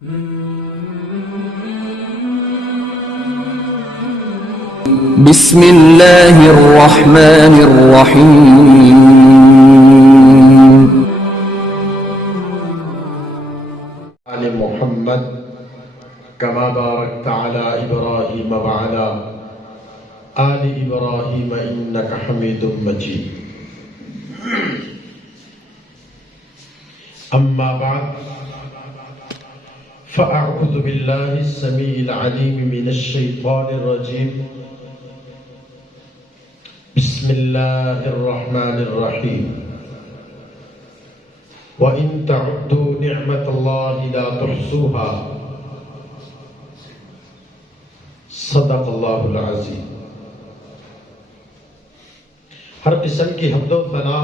بسم اللہ الرحمن الرحیم آل محمد كما باركت على إبراهيم وعلى آل إبراهيم إنك حميد مجيد. أما بعد فأعوذ بالله السميع العليم من الشيطان الرجيم. بسم الله الرحمن الرحيم. وَإِن تَعُدُّوا نِعْمَةَ اللَّهِ لَا تُحْصُوهَا. صدق اللہ العظیم. ہر قسم کی حمد و ثنا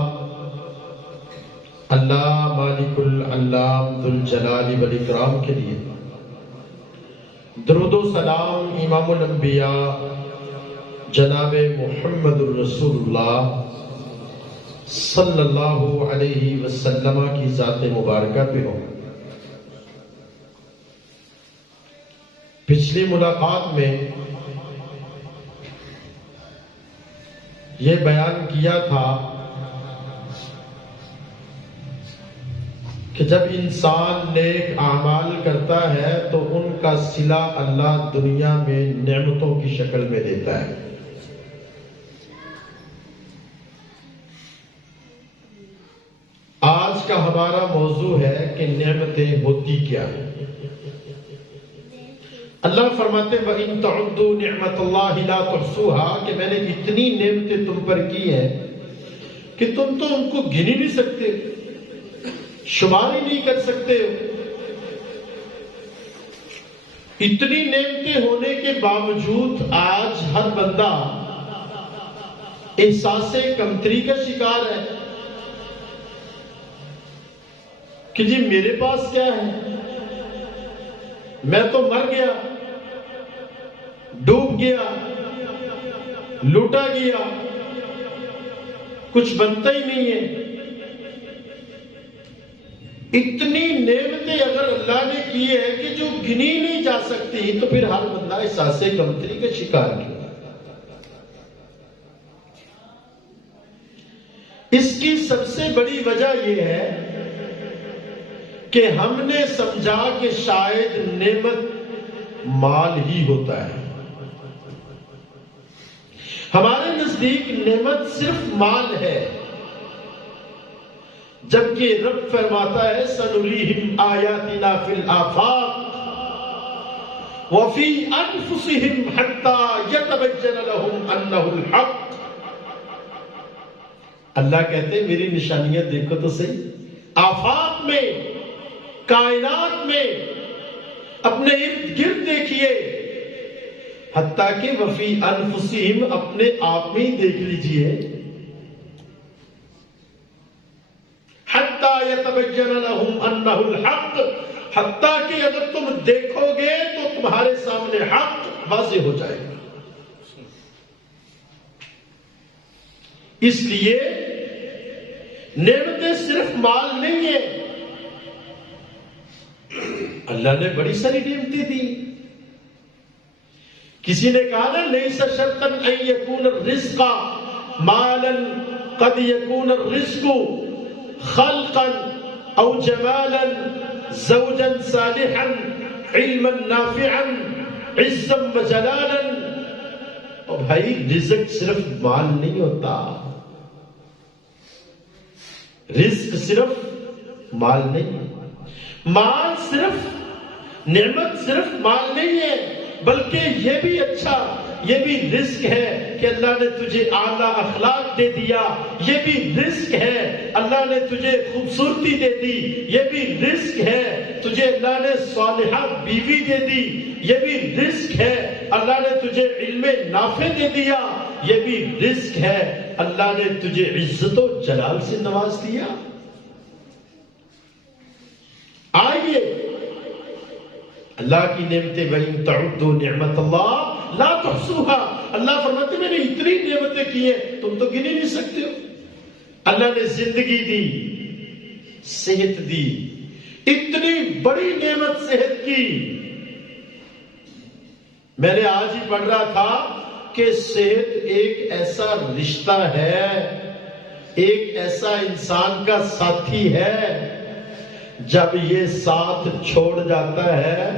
اللہ مالک العلام ذو الجلال والاکرام کے لیے. درود و سلام امام الانبیاء جناب محمد الرسول اللہ صلی اللہ علیہ وسلم کی ذات مبارکہ پہ ہو. پچھلی ملاقات میں یہ بیان کیا تھا کہ جب انسان نیک اعمال کرتا ہے تو ان کا صلہ اللہ دنیا میں نعمتوں کی شکل میں دیتا ہے. آج کا ہمارا موضوع ہے کہ نعمتیں ہوتی کیا ہیں. اللہ فرماتے ہیں وَإِن تَعُدُّوا نِعْمَةَ اللَّهِ لَا تُحْصُوهَا کہ میں نے اتنی نعمتیں تم پر کی ہیں کہ تم تو ان کو گن ہی نہیں سکتے، شمار ہی نہیں کر سکتے ہو. اتنی نعمتیں ہونے کے باوجود آج ہر بندہ احساس کمتری کا شکار ہے کہ جی میرے پاس کیا ہے، میں تو مر گیا، ڈوب گیا، لوٹا گیا، کچھ بنتا ہی نہیں ہے. اتنی نعمتیں اگر اللہ نے کی ہے کہ جو گنی نہیں جا سکتی تو پھر ہر بندہ احساس کمتری کا شکار کیوں. اس کی سب سے بڑی وجہ یہ ہے کہ ہم نے سمجھا کہ شاید نعمت مال ہی ہوتا ہے. ہمارے نزدیک نعمت صرف مال ہے، جبکہ رب فرماتا ہے سَنُرِيهِمْ آيَاتِنَا فِي الْآفَاقِ وَفِي أَنفُسِهِمْ حَتَّى يَتَبَيَّنَ لَهُمْ أَنَّهُ الْحَقُّ. اللہ کہتے ہیں میری نشانیاں دیکھو تو صحیح، آفاق میں، کائنات میں، اپنے ارد گرد دیکھیے، حتیٰ کہ وفی انفسہم اپنے آپ میں دیکھ لیجئے. حتیٰ یتبین لہم انہ الحق، حتیٰ کہ اگر تم دیکھو گے تو تمہارے سامنے حق واضح ہو جائے گا. اس لیے نعمتیں صرف مال نہیں ہیں. اللہ نے بڑی ساری نعمتیں دی. کسی نے کہا نا لیس شرطا ان یکون الرزق مالا قد یکون الرزق خلقا او جمالا زوجا صالحا علما نافعا عزا وجلالا. اور بھائی رزق صرف مال نہیں ہوتا، رزق صرف مال نہیں، مال صرف، نعمت صرف مال نہیں ہے، بلکہ یہ بھی اچھا، یہ بھی رزق ہے کہ اللہ نے تجھے اعلیٰ اخلاق دے دیا. یہ بھی رزق ہے اللہ نے تجھے خوبصورتی دے دی. یہ بھی رزق ہے تجھے اللہ نے صالحہ بیوی دے دی. یہ بھی رزق ہے اللہ نے تجھے علم نافع دے دیا. یہ بھی رزق ہے اللہ نے تجھے عزت و جلال سے نواز دیا. آئیے اللہ کی نعمتیں وَإِن تَعُدُّوا نِعْمَةَ اللَّهِ لَا تُحْصُوهَا. اللہ فرماتے میں نے اتنی نعمتیں کی ہیں تم تو گن ہی نہیں سکتے ہو. اللہ نے زندگی دی، صحت دی، اتنی بڑی نعمت صحت کی. میں نے آج ہی پڑھ رہا تھا کہ صحت ایک ایسا رشتہ ہے، ایک ایسا انسان کا ساتھی ہے، جب یہ ساتھ چھوڑ جاتا ہے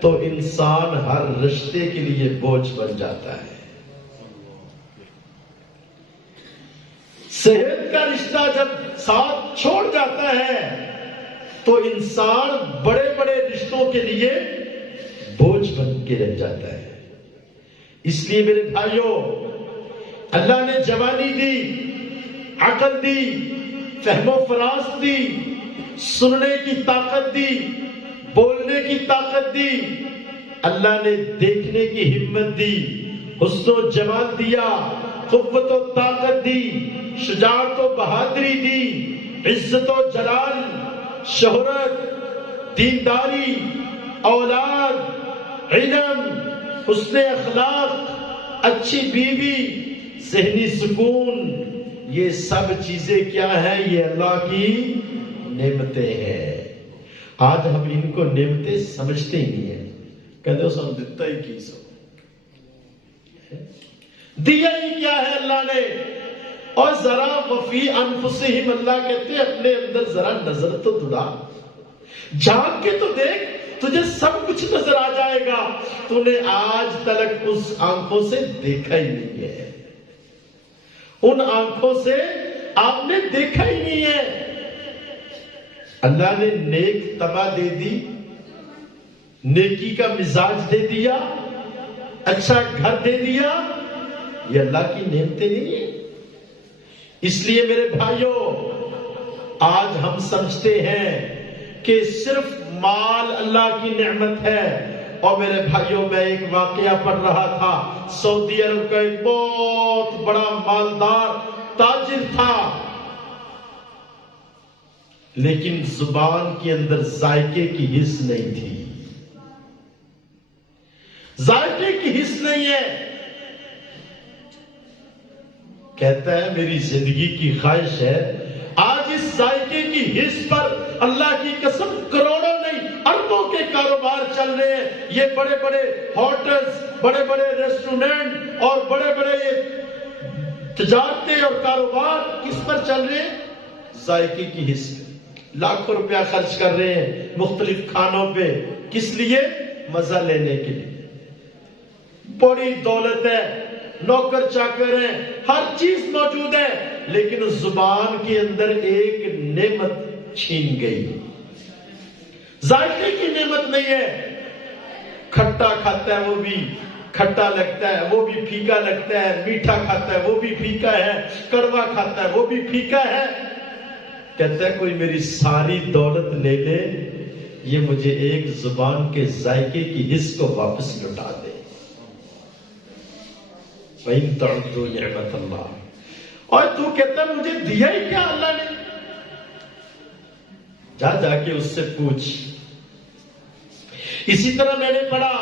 تو انسان ہر رشتے کے لیے بوجھ بن جاتا ہے. صحت کا رشتہ جب ساتھ چھوڑ جاتا ہے تو انسان بڑے بڑے رشتوں کے لیے بوجھ بن کے رہ جاتا ہے. اس لیے میرے بھائیوں، اللہ نے جوانی دی، عقل دی، فہم و فراست دی، سننے کی طاقت دی، بولنے کی طاقت دی، اللہ نے دیکھنے کی ہمت دی، حسن و جمال دیا، قوت و طاقت دی، شجاعت و بہادری دی، عزت و جلال، شہرت، دینداری، اولاد، علم، حسن اخلاق، اچھی بیوی، ذہنی سکون، یہ سب چیزیں کیا ہیں؟ یہ اللہ کی نعمتیں ہیں. آج ہم ان کو نعمتیں سمجھتے ہی نہیں ہیں. کہتے ہو سن دیتا ہی کی سو دیا ہی کیا ہے اللہ نے. اور ذرا وفی انفسہم، اللہ کہتے ہیں اپنے اندر ذرا نظر تو دوڑا، جھانک کے تو دیکھ، تجھے سب کچھ نظر آ جائے گا. تو نے آج تک اس آنکھوں سے دیکھا ہی نہیں ہے، ان آنکھوں سے آپ نے دیکھا ہی نہیں ہے. اللہ نے نیک طبع دے دی، نیکی کا مزاج دے دیا، اچھا گھر دے دیا، یہ اللہ کی نعمتیں نہیں ہیں. اس لیے میرے بھائیوں، آج ہم سمجھتے ہیں کہ صرف مال اللہ کی نعمت ہے. اور میرے بھائیوں، میں ایک واقعہ پڑھ رہا تھا، سعودی عرب کا ایک بہت بڑا مالدار تاجر تھا، لیکن زبان کے اندر ذائقے کی حس نہیں تھی. ذائقے کی حس نہیں ہے. کہتا ہے میری زندگی کی خواہش ہے آج اس ذائقے کی حس پر اللہ کی قسم کروڑوں نہیں اربوں کے کاروبار چل رہے ہیں. یہ بڑے بڑے ہوٹلز، بڑے بڑے ریسٹورنٹ اور بڑے بڑے تجارتیں اور کاروبار کس پر چل رہے ہیں؟ ذائقے کی حس پہ. لاکھوں روپیہ خرچ کر رہے ہیں مختلف کھانوں پہ. کس لیے؟ مزہ لینے کے لیے. بڑی دولت ہے، نوکر چاکر ہیں، ہر چیز موجود ہے، لیکن اس زبان کے اندر ایک نعمت چھین گئی. ذائقے کی نعمت نہیں ہے. کھٹا کھاتا ہے وہ بھی کھٹا لگتا ہے، وہ بھی پھیکا لگتا ہے. میٹھا کھاتا ہے وہ بھی پھیکا ہے. کڑوا کھاتا ہے وہ بھی پھیکا ہے. کہتا ہے کوئی میری ساری دولت لے لے، یہ مجھے ایک زبان کے ذائقے کی حس کو واپس لوٹا دے. وَإِن تَعُدُّوا نِعْمَتَ اللَّهِ. اور تو کہتا ہے مجھے دیا ہی کیا اللہ نے؟ جا کے اس سے پوچھ. اسی طرح میں نے پڑھا،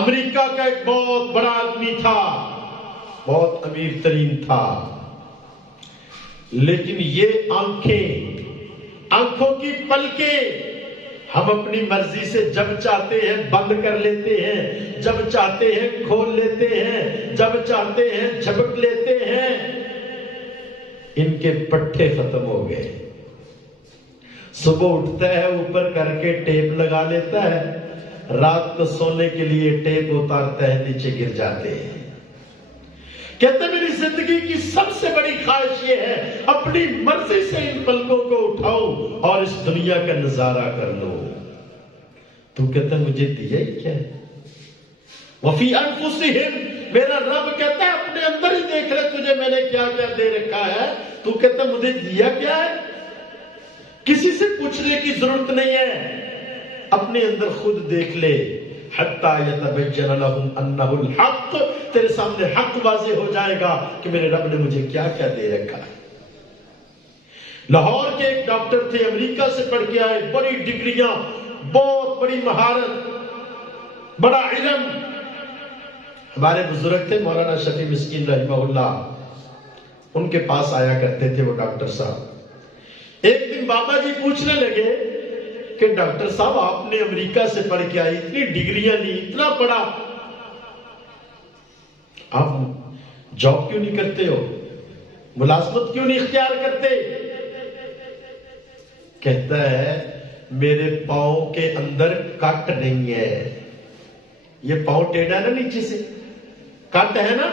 امریکہ کا ایک بہت بڑا آدمی تھا، بہت امیر ترین تھا، لیکن یہ آنکھوں کی پلکیں ہم اپنی مرضی سے جب چاہتے ہیں بند کر لیتے ہیں، جب چاہتے ہیں کھول لیتے ہیں، جب چاہتے ہیں جھپک لیتے ہیں. ان کے پٹھے ختم ہو گئے. صبح اٹھتا ہے اوپر کر کے ٹیپ لگا لیتا ہے، رات کو سونے کے لیے ٹیپ اتارتا ہے، نیچے گر جاتے ہیں. کہتے میری زندگی کی سب سے بڑی خواہش یہ ہے اپنی مرضی سے ان پلکوں کو اٹھاؤں اور اس دنیا کا نظارہ کر لو. تو کہتا مجھے دیا ہی کیا ہے؟ وفی انفسہم، میرا رب کہتا ہے اپنے اندر ہی دیکھ رہے تجھے میں نے کیا کیا دے رکھا ہے. تو کہتا مجھے دیا کیا ہے؟ کسی سے پوچھنے کی ضرورت نہیں ہے، اپنے اندر خود دیکھ لے. حتی یتبین لہم انہ الحق، تیرے سامنے حق واضح ہو جائے گا کہ میرے رب نے مجھے کیا کیا دے رکھا ہے. لاہور کے ایک ڈاکٹر تھے، امریکہ سے پڑھ کے آئے، بڑی ڈگریاں، بہت بڑی مہارت، بڑا علم. ہمارے بزرگ تھے مولانا شفیع مسکین رحمہ اللہ، ان کے پاس آیا کرتے تھے وہ ڈاکٹر صاحب. ایک دن بابا جی پوچھنے لگے کہ ڈاکٹر صاحب آپ نے امریکہ سے پڑھ کے آئی، اتنی ڈگریاں لی، اتنا پڑھا، آپ جاب کیوں نہیں کرتے ہو، ملازمت کیوں نہیں اختیار کرتے؟ کہتا ہے میرے پاؤں کے اندر کٹ نہیں ہے، یہ پاؤں ٹیڑھا ہے نا نیچے سے، کٹ ہے نا،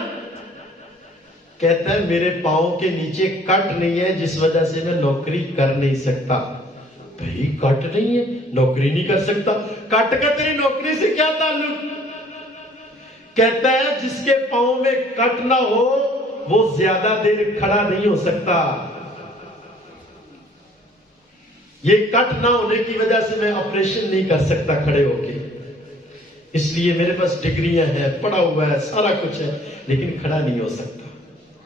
کہتا ہے میرے پاؤں کے نیچے کٹ نہیں ہے جس وجہ سے میں نوکری کر نہیں سکتا۔ بھئی کٹ نہیں ہے، نوکری نہیں کر سکتا، کٹ کا تیری نوکری سے کیا تعلق؟ کہتا ہے جس کے پاؤں میں کٹ نہ ہو وہ زیادہ دیر کھڑا نہیں ہو سکتا، یہ کٹ نہ ہونے کی وجہ سے میں آپریشن نہیں کر سکتا کھڑے ہو کے، اس لیے میرے پاس ڈگریاں ہیں، پڑھا ہوا ہے، سارا کچھ ہے، لیکن کھڑا نہیں ہو سکتا۔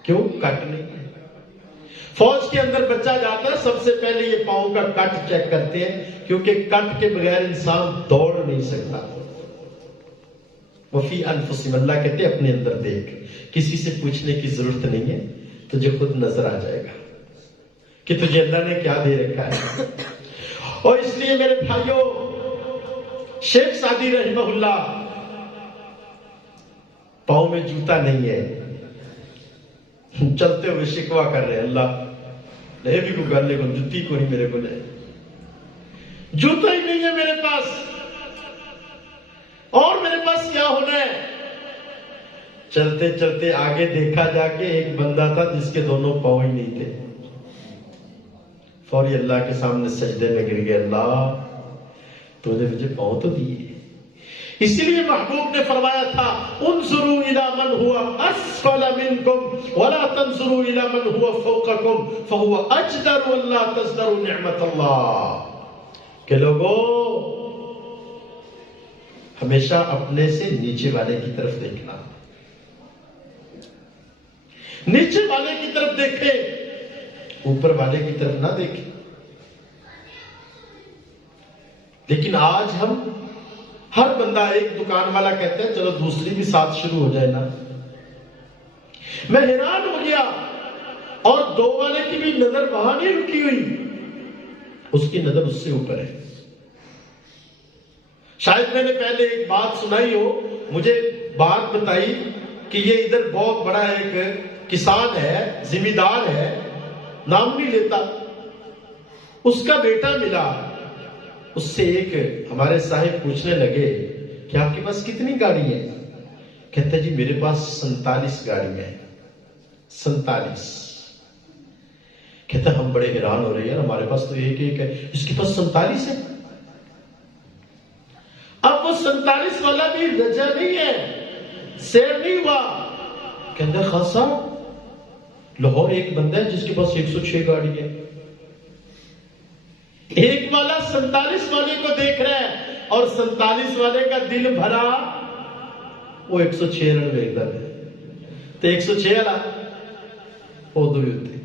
کیوں؟ کٹ نہیں ہے۔ فوج کے اندر بچہ جاتا ہے، سب سے پہلے یہ پاؤں کا کٹ چیک کرتے ہیں، کیونکہ کٹ کے بغیر انسان دوڑ نہیں سکتا۔ وفی انفسہم، اللہ کہتے ہیں اپنے اندر دیکھ، کسی سے پوچھنے کی ضرورت نہیں ہے، تجھے خود نظر آ جائے گا کہ تجھے اللہ نے کیا دے رکھا ہے۔ اور اس لیے میرے بھائیوں، شیخ سعدی رحمہ اللہ، پاؤں میں جوتا نہیں ہے، چلتے ہوئے شکوا کر رہے ہیں، اللہ لے بھی کو گلے کو جوتی کو نہیں میرے کو لے، جوتا ہی نہیں ہے میرے پاس، اور میرے پاس کیا ہونا ہے؟ چلتے چلتے آگے دیکھا جا کے ایک بندہ تھا جس کے دونوں پاؤں ہی نہیں تھے، فوری اللہ کے سامنے سجدے میں گر گئے، اللہ تو نے مجھے پاؤں تو دیے۔ اسی لیے محبوب نے فرمایا تھا انظروا الی من هو اسفل منکم ولا تنظروا الی من هو فوقکم فهو اجدر ولا تزدروا نعمت اللہ، کہ لوگوں ہمیشہ اپنے سے نیچے والے کی طرف دیکھنا، نیچے والے کی طرف دیکھیں، اوپر والے کی طرف نہ دیکھیں۔ لیکن آج ہم ہر بندہ، ایک دکان والا کہتا ہے چلو دوسری بھی ساتھ شروع ہو جائے نا، میں حیران ہو گیا، اور دو والے کی بھی نظر وہاں نہیں رکی ہوئی، اس کی نظر اس سے اوپر ہے۔ شاید میں نے پہلے ایک بات سنائی ہو، مجھے بات بتائی کہ یہ ادھر بہت بڑا ایک کسان ہے، ذمہ دار ہے، نام نہیں لیتا، اس کا بیٹا ملا، اس سے ایک ہمارے صاحب پوچھنے لگے کہ آپ کے پاس کتنی گاڑی ہے؟ کہتا جی میرے پاس 47 گاڑیاں ہیں۔ 47؟ کہتا ہم بڑے حیران ہو رہے ہیں، ہمارے پاس تو ایک ہے، اس کے پاس 47 ہے۔ اب وہ 47 والا بھی رجا نہیں ہے، سیر نہیں ہوا، کہتا خان صاحب لاہور ایک بندہ ہے جس کے پاس 106 گاڑی ہے۔ ایک والا 47 والے کو دیکھ رہا ہے، اور 47 والے کا دل بھرا وہ 196 ادھر ہے، تو 106 والا وہ دو ہوتے،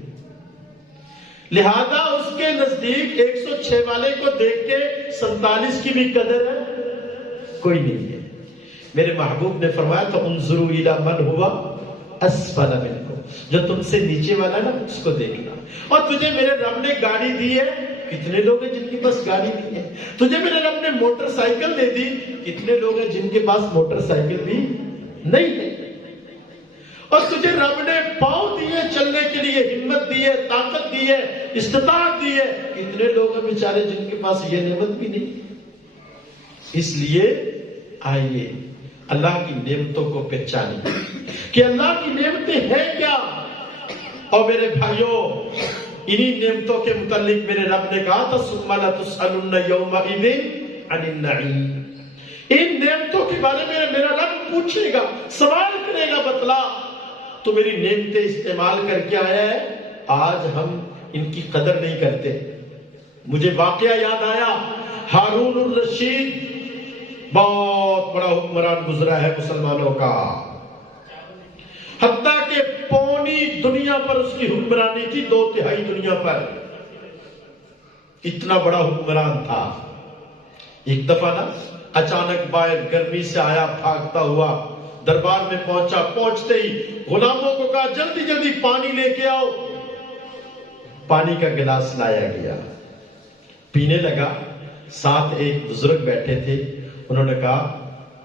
لہذا اس کے نزدیک 106 والے کو دیکھ کے 47 کی بھی قدر ہے کوئی نہیں ہے۔ میرے محبوب نے فرمایا تو انظروا الی من ہوا اسفل منکم، جو تم سے نیچے والا نا اس کو دیکھنا۔ اور تجھے میرے رب نے گاڑی دی ہے، کتنے لوگ ہیں جن کے پاس گاڑی نہیں ہے؟ تجھے میرے رب نے موٹر سائیکل دے دی، کتنے لوگ ہیں جن کے پاس موٹر سائیکل بھی نہیں ہے؟ اور تجھے رب نے پاؤں دیے چلنے کے لیے، ہمت دی ہے، طاقت دی ہے، استطاعت دی ہے، کتنے لوگ ہیں بیچارے جن کے پاس یہ نعمت بھی نہیں؟ اس لیے آئیے اللہ کی نعمتوں کو پہچانیں کہ اللہ کی نعمتیں ہیں کیا۔ اور میرے بھائیوں، انہی نعمتوں کے متعلق میرے رب نے کہا تھا ثم لتسألن یومئذ عن النعیم، ان نعمتوں کے بارے میں میرا رب پوچھے گا، سوال کرے گا، بتلا تو میری نعمتیں استعمال کر کے آیا ہے، آج ہم ان کی قدر نہیں کرتے۔ مجھے واقعہ یاد آیا، ہارون الرشید بہت بڑا حکمران گزرا ہے مسلمانوں کا، حتیٰ کہ پوری دنیا پر اس کی حکمرانی تھی، 2/3 دنیا پر، اتنا بڑا حکمران تھا۔ ایک دفعہ نا اچانک باہر گرمی سے آیا بھاگتا ہوا، دربار میں پہنچا، پہنچتے ہی غلاموں کو کہا جلدی جلدی پانی لے کے آؤ۔ پانی کا گلاس لایا گیا، پینے لگا، ساتھ ایک بزرگ بیٹھے تھے، انہوں نے کہا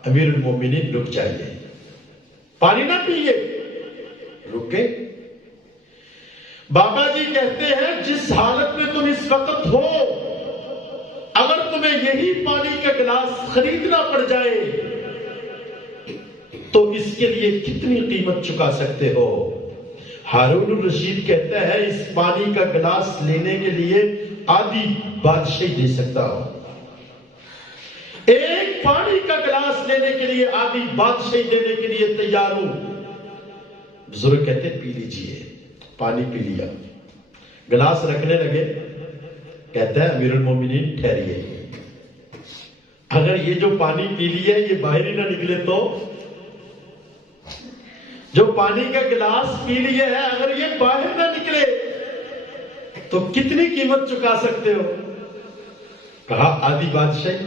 امیر المومنین رک جائیے، پانی نہ پیئے۔ رک گئے۔ بابا جی کہتے ہیں جس حالت میں تم اس وقت ہو، اگر تمہیں یہی پانی کا گلاس خریدنا پڑ جائے تو اس کے لیے کتنی قیمت چکا سکتے ہو؟ ہارون الرشید کہتا ہے اس پانی کا گلاس لینے کے لیے آدھی بادشاہی دے سکتا ہوں، ایک پانی کا گلاس لینے کے لیے آدھی بادشاہی دینے کے لیے تیار ہوں۔ بزرگ کہتے پی لیجئے۔ پانی پی لیا، گلاس رکھنے لگے، کہتا ہے امیر المومنین ٹھہریے، اگر یہ جو پانی پی لیا یہ باہر ہی نہ نکلے تو، جو پانی کا گلاس پی لیا ہے اگر یہ باہر نہ نکلے تو کتنی قیمت چکا سکتے ہو؟ کہا آدھی بادشاہی۔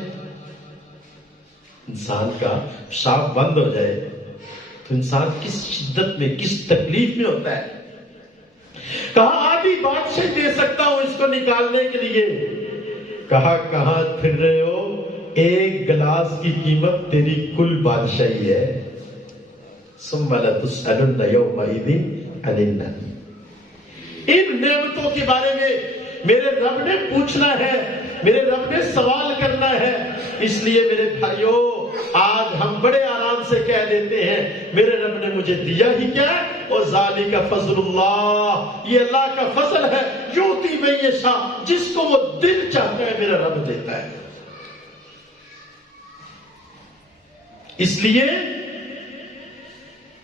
انسان کا پیشاب بند ہو جائے تو انسان کس شدت میں، کس تکلیف میں ہوتا ہے۔ کہا آدھی بادشاہی دے سکتا ہوں اس کو نکالنے کے لیے۔ کہا کہاں پھر رہے ہو، ایک گلاس کی قیمت تیری کل بادشاہی ہے۔ ثم لتسألن یومئذ عن النعیم۔ ان نعمتوں کے بارے میں میرے رب نے پوچھنا ہے، میرے رب نے سوال کرنا ہے۔ اس لیے میرے بھائیوں آج ہم بڑے آرام سے کہہ دیتے ہیں میرے رب نے مجھے دیا ہی کیا، اور ذالک فضل اللہ، یہ اللہ کا فضل ہے، یؤتی من یشاء، جس کو وہ دل چاہتا ہے میرا رب دیتا ہے۔ اس لیے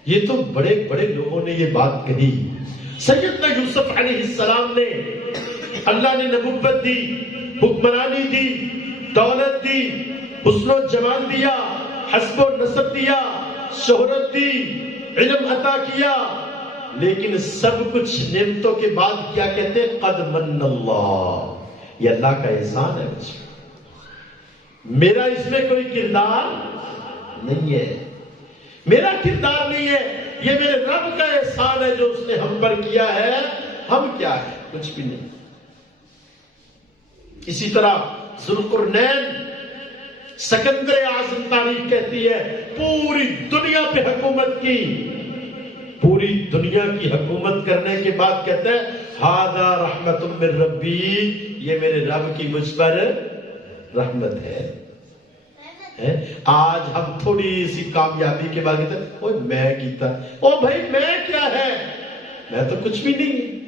یہ تو بڑے بڑے لوگوں نے یہ بات کہی۔ سیدنا یوسف علیہ السلام نے، اللہ نے نبوت دی، حکمرانی دی، دولت دی، حسن و جمال دیا، حسب و نسب دیا، شہرت دی، علم عطا کیا، لیکن سب کچھ نعمتوں کے بعد کیا کہتے ہیں؟ قد من اللہ، یہ اللہ کا احسان ہے مجھ پر، میرا اس میں کوئی کردار نہیں ہے، میرا کردار نہیں ہے، یہ میرے رب کا احسان ہے جو اس نے ہم پر کیا ہے۔ ہم کیا ہے؟ کچھ بھی نہیں۔ اسی طرح ذوالقرنین، سکندر اعظم تاریخ کہتی ہے پوری دنیا پہ حکومت کی، پوری دنیا کی حکومت کرنے کے بعد کہتا ہے ھذا رحمت من ربی، یہ میرے رب کی مجھ پر رحمت ہے۔ آج ہم تھوڑی سی کامیابی کے بعد کہتے ہیں اوہ میں کیتا، او بھائی میں کیا ہے، میں تو کچھ بھی نہیں۔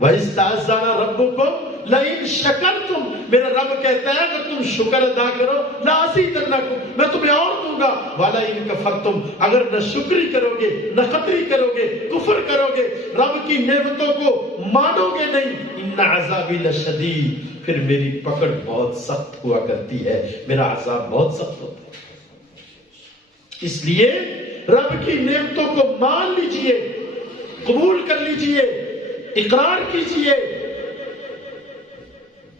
وَإِسْتَأْذَنَ رَبُّكُمْ لَئِن شَكَرْتُمْ، میرا رب کہتا ہے اگر تم شکر ادا کرو لَأَزِيدَنَّكُمْ، میں تمہیں اور دوں گا، وَلَئِن كَفَرْتُمْ، اگر نہ شکری کرو گے، نہ خطری کرو گے، کفر کرو گے، رب کی نعمتوں کو مانو گے نہیں، إِنَّ عَذَابِي لَشَدِيدٌ، پھر میری پکڑ بہت سخت ہوا کرتی ہے، میرا عذاب بہت سخت ہوتا ہے۔ اس لیے رب کی نعمتوں کو مان لیجئے، قبول کر لیجئے، اقرار کیجئے۔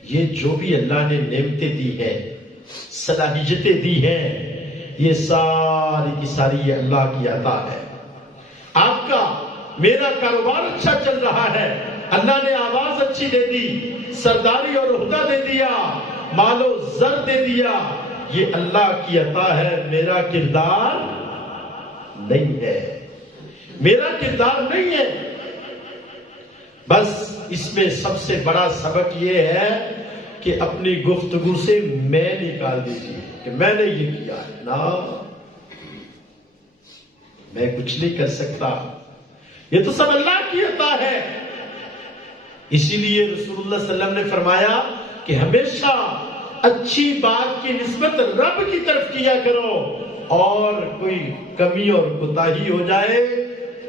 یہ جو بھی اللہ نے نعمتیں دی ہیں، صلاحیتیں دی ہیں، یہ ساری کی ساری یہ اللہ کی عطا ہے۔ آپ کا میرا کاروبار اچھا چل رہا ہے، اللہ نے آواز اچھی دے دی، سرداری اور عہدہ دے دیا، مال و زر دے دیا، یہ اللہ کی عطا ہے، میرا کردار نہیں ہے، میرا کردار نہیں ہے۔ بس اس میں سب سے بڑا سبق یہ ہے کہ اپنی گفتگو سے میں نکال دیجیے کہ میں نے یہ کیا ہے، نا میں کچھ نہیں کر سکتا، یہ تو سب اللہ کی عطا ہے۔ اسی لیے رسول اللہ صلی اللہ علیہ وسلم نے فرمایا کہ ہمیشہ اچھی بات کی نسبت رب کی طرف کیا کرو، اور کوئی کمی اور کوتاہی ہو جائے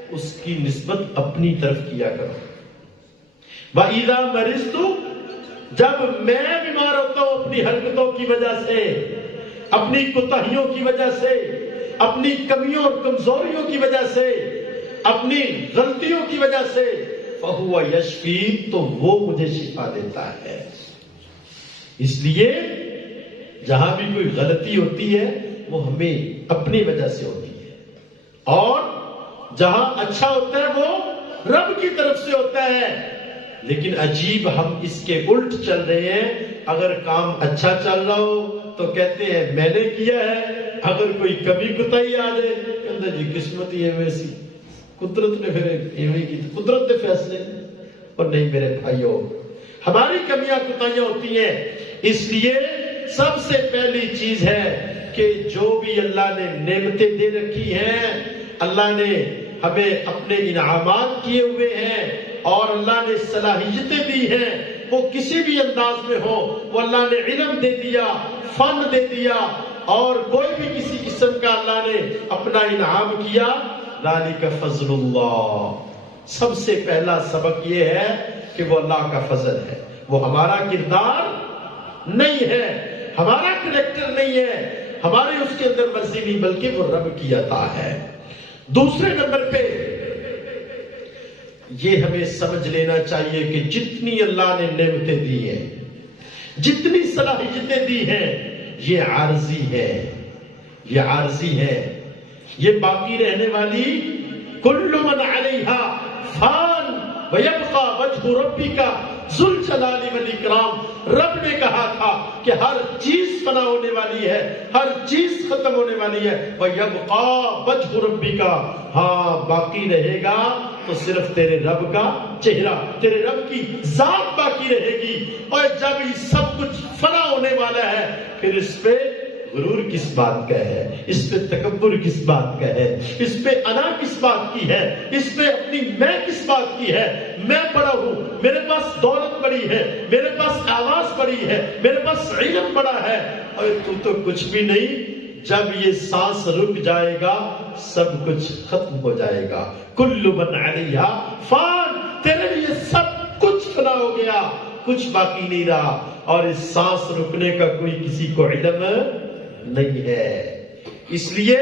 اس کی نسبت اپنی طرف کیا کرو۔ وَإِذَا مَرِضْتُ، جب میں بیمار ہوتا ہوں اپنی حرکتوں کی وجہ سے، اپنی کوتاہیوں کی وجہ سے، اپنی کمیوں اور کمزوریوں کی وجہ سے، اپنی غلطیوں کی وجہ سے، فَهُوَ يَشْفِي، تو وہ مجھے شفا دیتا ہے۔ اس لیے جہاں بھی کوئی غلطی ہوتی ہے وہ ہمیں اپنی وجہ سے ہوتی ہے، اور جہاں اچھا ہوتا ہے وہ رب کی طرف سے ہوتا ہے۔ لیکن عجیب ہم اس کے الٹ چل رہے ہیں، اگر کام اچھا چل رہا ہو تو کہتے ہیں میں نے کیا ہے، اگر کوئی کمی کوتاہی آ جائے کہتے جی قسمت ہی ہے ویسی، قدرت نے پھر ایویں کی، قدرت نے فیصلے۔ اور نہیں میرے بھائیوں، ہماری کمیاں کوتاہیاں ہوتی ہیں۔ اس لیے سب سے پہلی چیز ہے کہ جو بھی اللہ نے نعمتیں دے رکھی ہیں، اللہ نے ہمیں اپنے انعامات کیے ہوئے ہیں اور اللہ نے صلاحیتیں دی ہیں، وہ کسی بھی انداز میں ہو، وہ اللہ نے علم دے دیا، فن دے دیا، اور کوئی بھی کسی قسم کا اللہ نے اپنا انعام کیا، ذالک فضل اللہ۔ سب سے پہلا سبق یہ ہے کہ وہ اللہ کا فضل ہے، وہ ہمارا کردار نہیں ہے، ہمارا کریکٹر نہیں ہے، ہمارے اس کے اندر مرضی نہیں، بلکہ وہ رب کی عطا ہے۔ دوسرے نمبر پہ یہ ہمیں سمجھ لینا چاہیے کہ جتنی اللہ نے نعمتیں دی ہیں، جتنی صلاحیتیں دی ہیں، یہ عارضی ہے، یہ عارضی ہے، یہ باقی رہنے والی۔ کل من علیہا فان ویبقى وجہ ربک ذو الجلال والاکرام۔ رب نے کہا تھا کہ ہر چیز فنا ہونے والی ہے، ہر چیز ختم ہونے والی ہے، ویبقى وجہ ربک، ہاں باقی رہے گا تو صرف تیرے رب کا چہرہ، تیرے رب کی ذات باقی رہے گی۔ اور جب یہ سب کچھ فنا ہونے والا ہے، پھر اس پہ غرور کس بات کا ہے، اس پہ تکبر کس بات کا ہے، اس پہ انا کس بات کی ہے، اس پہ اپنی میں کس بات کی ہے۔ میں بڑا ہوں، میرے پاس دولت بڑی ہے، میرے پاس آواز بڑی ہے، میرے پاس علم بڑا ہے، اور تو کچھ بھی نہیں۔ جب یہ سانس رک جائے گا سب کچھ ختم ہو جائے گا۔ کل من علیہا فان، تیرے لیے سب کچھ فنا ہو گیا، کچھ باقی نہیں رہا، اور اس سانس رکنے کا کوئی کسی کو علم نہیں ہے۔ اس لیے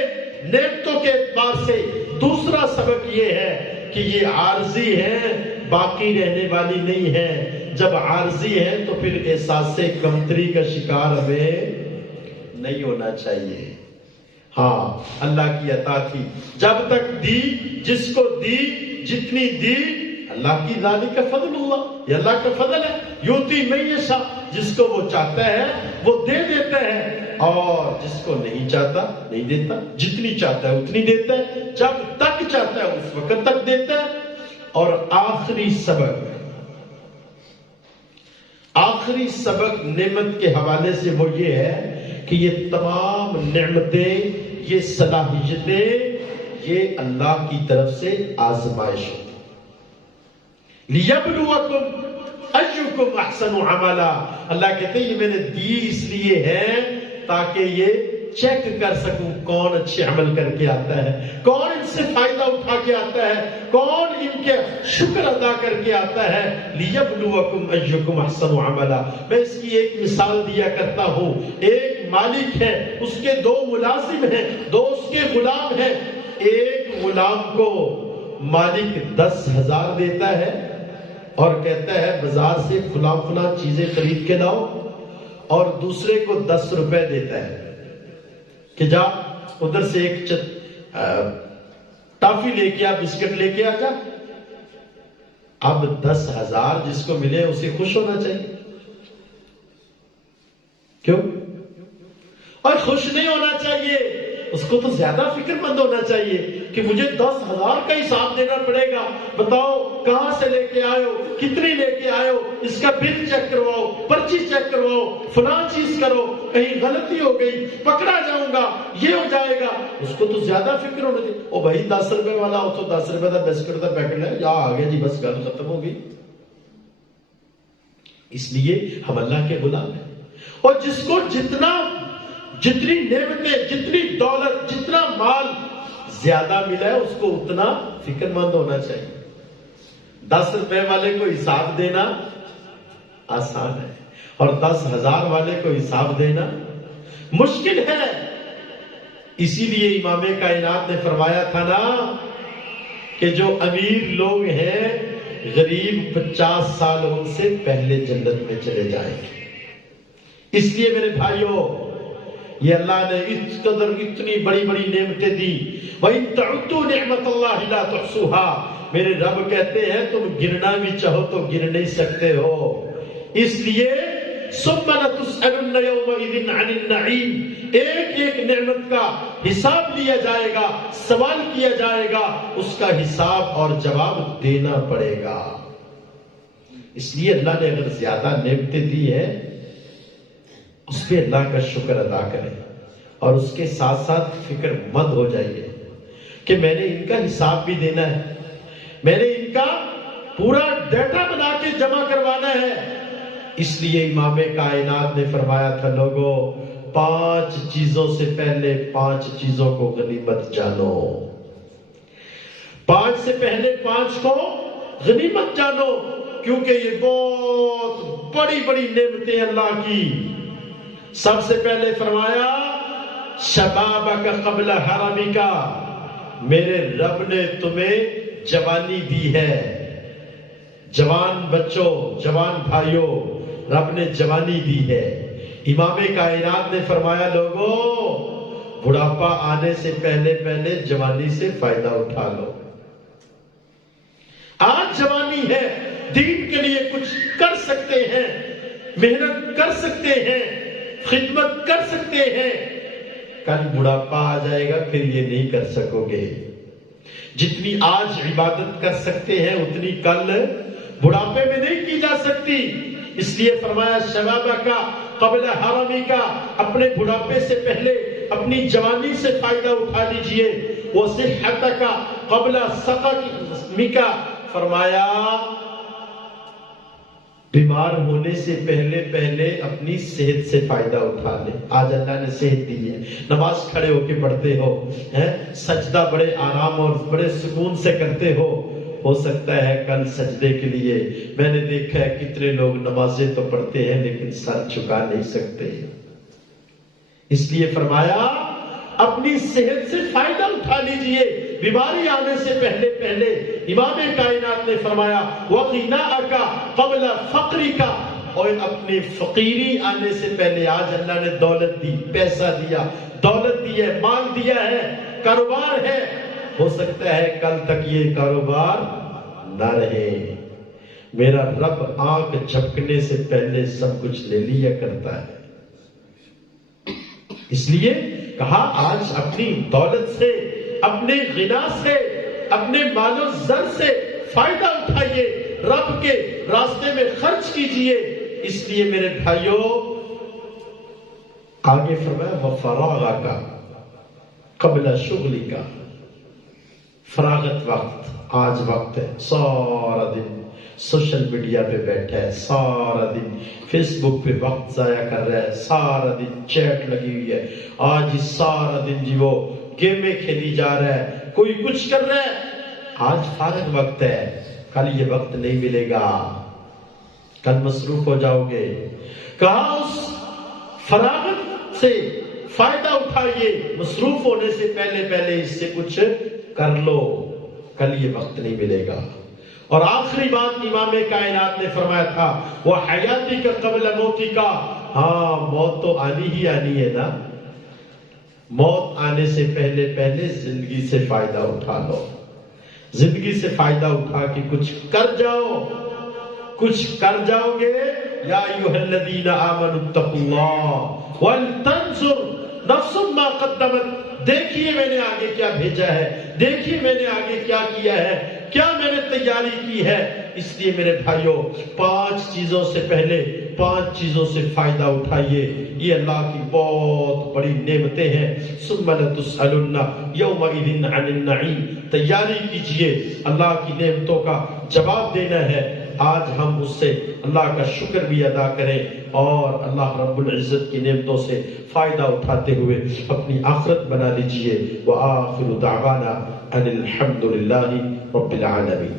نعمتوں کے اعتبار سے دوسرا سبق یہ ہے کہ یہ عارضی ہے، باقی رہنے والی نہیں ہے۔ جب عارضی ہے تو پھر احساس کمتری کا شکار ہمیں نہیں ہونا چاہیے۔ ہاں اللہ کی عطا تھی، جب تک دی، جس کو دی، جتنی دی، اللہ کی ذالک فضل اللہ، یہ اللہ کا فضل ہے۔ یؤتی من یشاء، جس کو وہ چاہتا ہے وہ دے دیتا ہے، اور جس کو نہیں چاہتا نہیں دیتا۔ جتنی چاہتا ہے اتنی دیتا ہے، جب تک چاہتا ہے اس وقت تک دیتا ہے۔ اور آخری سبق نعمت کے حوالے سے وہ یہ ہے کہ یہ تمام نعمتیں، یہ صلاحیتیں، یہ اللہ کی طرف سے آزمائش ہوتی۔ لِيَبْلُوَكُمْ أَيُّكُمْ أَحْسَنُ عَمَلًا، اللہ کہتے ہیں یہ میں نے دی اس لیے ہے تاکہ یہ چیک کر سکوں کون اچھے عمل کر کے آتا ہے، کون ان سے فائدہ اٹھا کے آتا ہے، کون ان کے شکر ادا کر کے آتا ہے۔ لِيَبْلُوَكُمْ أَيُّكُمْ أَحْسَنُ عَمَلًا۔ میں اس کی ایک مثال دیا کرتا ہوں۔ ایک مالک ہے، اس کے دو ملازم ہیں، دو اس کے غلام ہیں۔ ایک غلام کو مالک 10,000 دیتا ہے اور کہتا ہے بازار سے فلاں چیزیں خرید کے لاؤ، اور دوسرے کو 10 روپے دیتا ہے کہ جا ادھر سے ایک ٹافی لے کے آ، بسکٹ لے کے آ جا۔ اب 10,000 جس کو ملے اسے خوش ہونا چاہیے، کیوں؟ اور خوش نہیں ہونا چاہیے، اس کو تو زیادہ فکر مند ہونا چاہیے کہ مجھے 10,000 کا حساب دینا پڑے گا۔ بتاؤ کہاں سے لے کے آئے ہو، کتنی لے کے آئے ہو، اس کا بل چیک کرواؤ، پرچی چیک کرواؤ، فلاں چیز کرو، کہیں غلطی ہو گئی پکڑا جاؤں گا، یہ ہو جائے گا۔ اس کو تو زیادہ فکر ہونا چاہیے۔ او بھائی 10 روپے والا ہو تو 10 روپے کا بسکٹ کا پیکٹ ہے، یا آ گیا جی بس گل ختم ہو گئی۔ اس لیے ہم اللہ کے غلام ہیں، اور جس کو جتنی نعمتیں، جتنی دولت، جتنا مال زیادہ ملا ہے اس کو اتنا فکر مند ہونا چاہیے۔ 10 روپے والے کو حساب دینا آسان ہے، اور 10,000 والے کو حساب دینا مشکل ہے۔ اسی لیے امام کائنات نے فرمایا تھا نا کہ جو امیر لوگ ہیں غریب 50 سال ان سے پہلے جنت میں چلے جائیں گے۔ اس لیے میرے بھائیوں، یہ اللہ نے اتنی بڑی بڑی نعمتیں دی۔ وَإِن تَعُدُّوا نِعْمَةَ اللَّهِ لَا تُحْصُوهَا، میرے رب کہتے ہیں تم گننا بھی چاہو تو گن نہیں سکتے ہو۔ اس لیے ثم لتسألن يومئذ عن النعیم، ایک ایک نعمت کا حساب لیا جائے گا، سوال کیا جائے گا، اس کا حساب اور جواب دینا پڑے گا۔ اس لیے اللہ نے اگر زیادہ نعمتیں دی ہیں اس پہ اللہ کا شکر ادا کریں، اور اس کے ساتھ ساتھ فکر مند ہو جائیے کہ میں نے ان کا حساب بھی دینا ہے، میں نے ان کا پورا ڈیٹا بنا کے جمع کروانا ہے۔ اس لیے امام کائنات نے فرمایا تھا، لوگوں 5 چیزوں سے پہلے 5 چیزوں کو غنیمت جانو، 5 سے پہلے 5 کو غنیمت جانو، کیونکہ یہ بہت بڑی بڑی نعمتیں اللہ کی۔ سب سے پہلے فرمایا شبابک قبل حرمک، میرے رب نے تمہیں جوانی دی ہے، جوان بچوں، جوان بھائیوں، رب نے جوانی دی ہے۔ امام کائنات نے فرمایا لوگوں بڑھاپا آنے سے پہلے پہلے جوانی سے فائدہ اٹھا لو۔ آج جوانی ہے، دین کے لیے کچھ کر سکتے ہیں، محنت کر سکتے ہیں، خدمت کر سکتے ہیں، کل بڑھاپا آ جائے گا پھر یہ نہیں کر سکو گے۔ جتنی آج عبادت کر سکتے ہیں اتنی کل بڑھاپے میں نہیں کی جا سکتی۔ اس لیے فرمایا شبابک قبل حرمک، اپنے بڑھاپے سے پہلے اپنی جوانی سے فائدہ اٹھا لیجئے۔ وصحتک قبل سقمک، فرمایا بیمار ہونے سے پہلے پہلے اپنی صحت سے فائدہ اٹھا لے۔ آج اللہ نے صحت دی ہے، نماز کھڑے ہو کے پڑھتے ہو، سجدہ بڑے آرام اور بڑے سکون سے کرتے ہو سکتا ہے کل سجدے کے لیے، میں نے دیکھا ہے کتنے لوگ نمازیں تو پڑھتے ہیں لیکن سر جھکا نہیں سکتے۔ اس لیے فرمایا اپنی صحت سے فائدہ اٹھا لیجئے بیماری آنے سے پہلے پہلے۔ امام کائنات نے فرمایا وَغِنَاءَكَ قَبْلَ فَقْرِكَ، اور اپنی فقیری آنے سے پہلے۔ آج اللہ نے دولت دی، پیسہ دیا، دولت دی ہے، مال دیا ہے، کاروبار ہے، ہو سکتا ہے کل تک یہ کاروبار نہ رہے۔ میرا رب آنکھ جھپکنے سے پہلے سب کچھ لے لیا کرتا ہے۔ اس لیے کہا آج اپنی دولت سے، اپنے غنا سے، اپنے مال و زر سے فائدہ اٹھائیے، رب کے راستے میں خرچ کیجئے۔ اس لیے میرے بھائیوں آگے فرمایا وَفَرَاغَكَ قَبْلَ شُغْلِكَ، فراغت وقت، آج وقت ہے، سارا دن سوشل میڈیا پہ بیٹھا ہے، سارا دن فیس بک پہ وقت ضائع کر رہا ہے، سارا دن چیٹ لگی ہوئی ہے، آج ہی سارا دن جی وہ گیمیں کھیلی جا رہا ہے، کوئی کچھ کر رہا ہے۔ آج فارغ وقت ہے، کل یہ وقت نہیں ملے گا، کل مصروف ہو جاؤ گے۔ کہا اس فراغت سے فائدہ اٹھائیے، مصروف ہونے سے پہلے پہلے اس سے کچھ کر لو، کل یہ وقت نہیں ملے گا۔ اور آخری بات امام کائنات نے فرمایا تھا وَحَيَاتِكَ قَبْلَ مَوْتِكَ، ہاں موت تو آنی ہی آنی ہے نا، موت آنے سے پہلے پہلے زندگی سے فائدہ اٹھا لو، زندگی سے فائدہ اٹھا کے کچھ کر جاؤ، کچھ کر جاؤ گے۔ یا ایھا الذین آمنوا اتقوا اللہ وَلْتَنظُرْ نَفْسٌ مَا قَدَّمَتْ، دیکھیے میں نے آگے کیا بھیجا ہے، دیکھیے میں نے آگے کیا کیا ہے، کیا میں نے تیاری کی ہے۔ اس لیے میرے بھائیوں 5 چیزوں سے پہلے 5 چیزوں سے فائدہ اٹھائیے، یہ اللہ کی بہت بڑی نعمتیں ہیں۔ ثم لتسألن یومئذ عن النعیم، تیاری کیجئے، اللہ کی نعمتوں کا جواب دینا ہے۔ آج ہم اس سے اللہ کا شکر بھی ادا کریں اور اللہ رب العزت کی نعمتوں سے فائدہ اٹھاتے ہوئے اپنی آخرت بنا لیجئے۔ وآخر دعوانا ان الحمد للہ رب العالمین۔